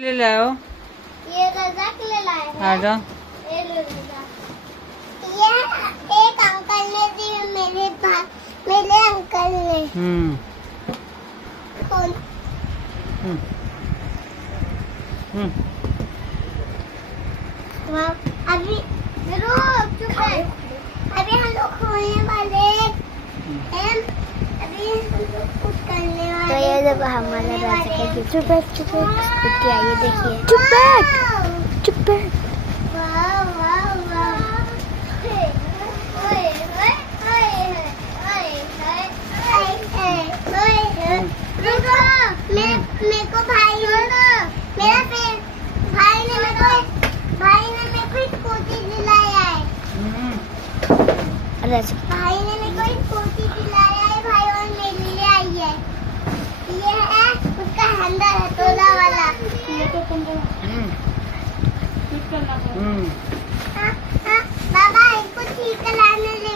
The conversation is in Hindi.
ले लाओ। ये रज़ाक ले लाए हैं। आ जाओ। ये लो रज़ाक। ये एक अंकल ने दी मेरे अंकल ने। कौन? अभी चुप है। अभी हम लोग खोलने वाले हैं। अभी हम लोग कुछ करने वाले। तो ये देखो हमारा राजा का गिफ्ट। चुप है स्कूटी आई है, देखिए। चुप है। वाह वाह वाह। मेरे को भाई ने मेरे को स्कूटी दिलाया है। भाई ने मेरे को स्कूटी दिलाया है भाई, और मेरे लिए आई है। ये है उसका हैंडल है, तोला वाला। बाबा इसको ठीक कराने ले